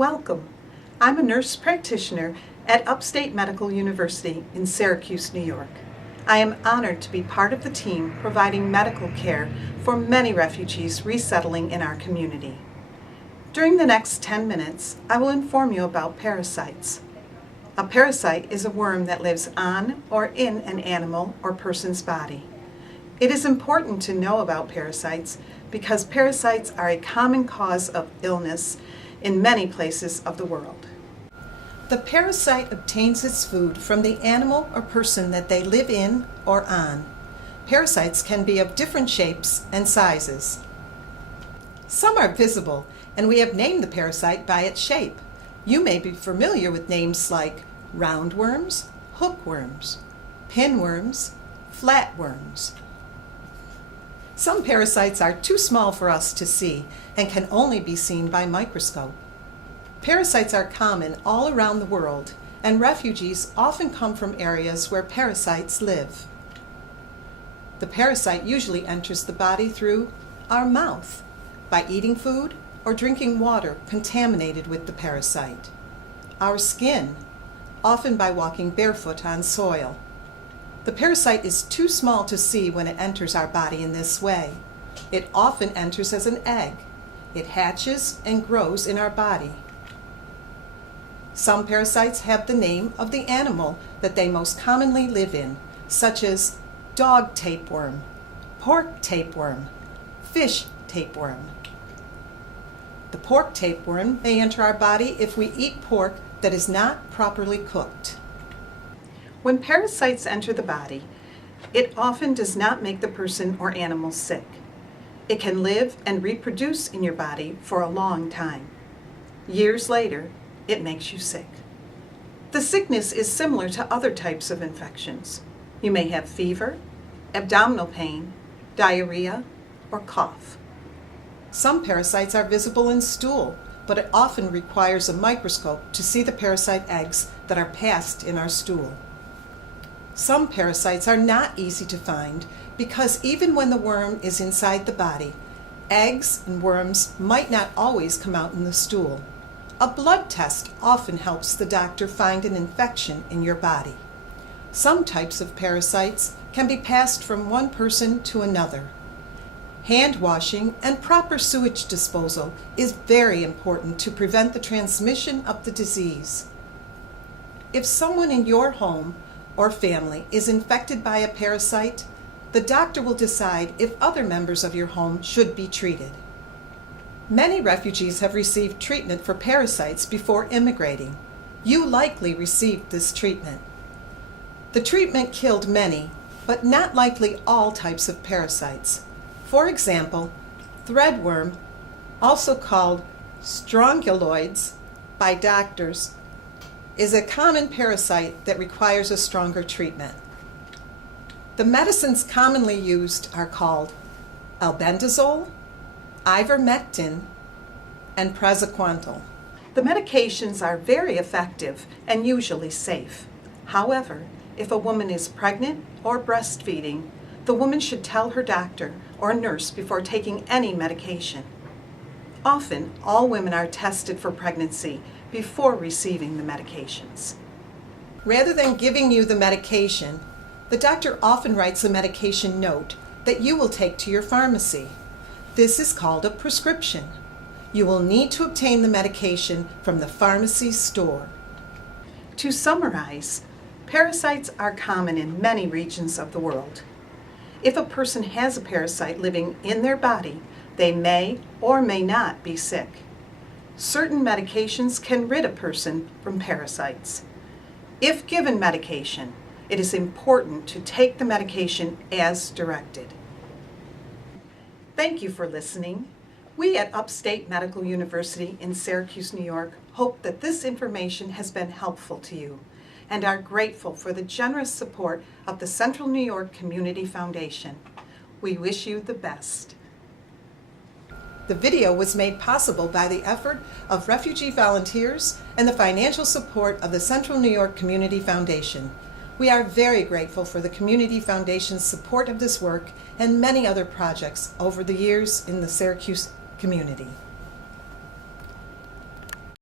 Welcome. I'm a nurse practitioner at Upstate Medical University in Syracuse, New York. I am honored to be part of the team providing medical care for many refugees resettling in our community. During the next 10 minutes, I will inform you about parasites. A parasite is a worm that lives on or in an animal or person's body. It is important to know about parasites because parasites are a common cause of illness in many places of the world. The parasite obtains its food from the animal or person that they live in or on. Parasites can be of different shapes and sizes. Some are visible, and we have named the parasite by its shape. You may be familiar with names like roundworms, hookworms, pinworms, flatworms. Some parasites are too small for us to see and can only be seen by microscope. Parasites are common all around the world, and refugees often come from areas where parasites live. The parasite usually enters the body through our mouth, by eating food or drinking water contaminated with the parasite. Our skin, often by walking barefoot on soil. The parasite is too small to see when it enters our body in this way. It often enters as an egg. It hatches and grows in our body. Some parasites have the name of the animal that they most commonly live in, such as dog tapeworm, pork tapeworm, fish tapeworm. The pork tapeworm may enter our body if we eat pork that is not properly cooked. When parasites enter the body, it often does not make the person or animal sick. It can live and reproduce in your body for a long time. Years later, it makes you sick. The sickness is similar to other types of infections. You may have fever, abdominal pain, diarrhea, or cough. Some parasites are visible in stool, but it often requires a microscope to see the parasite eggs that are passed in our stool. Some parasites are not easy to find because even when the worm is inside the body, eggs and worms might not always come out in the stool. A blood test often helps the doctor find an infection in your body. Some types of parasites can be passed from one person to another. Hand washing and proper sewage disposal is very important to prevent the transmission of the disease. If someone in your home or family is infected by a parasite, the doctor will decide if other members of your home should be treated. Many refugees have received treatment for parasites before immigrating. You likely received this treatment. The treatment killed many, but not likely all types of parasites. For example, threadworm, also called strongyloids by doctors, is a common parasite that requires a stronger treatment. The medicines commonly used are called albendazole, ivermectin, and praziquantel. The medications are very effective and usually safe. However, if a woman is pregnant or breastfeeding, the woman should tell her doctor or nurse before taking any medication. Often, all women are tested for pregnancy before receiving the medications. Rather than giving you the medication, the doctor often writes a medication note that you will take to your pharmacy. This is called a prescription. You will need to obtain the medication from the pharmacy store. To summarize, parasites are common in many regions of the world. If a person has a parasite living in their body, they may or may not be sick. Certain medications can rid a person from parasites. If given medication, it is important to take the medication as directed. Thank you for listening. We at Upstate Medical University in Syracuse, New York, hope that this information has been helpful to you and are grateful for the generous support of the Central New York Community Foundation. We wish you the best. The video was made possible by the effort of refugee volunteers and the financial support of the Central New York Community Foundation. We are very grateful for the Community Foundation's support of this work and many other projects over the years in the Syracuse community.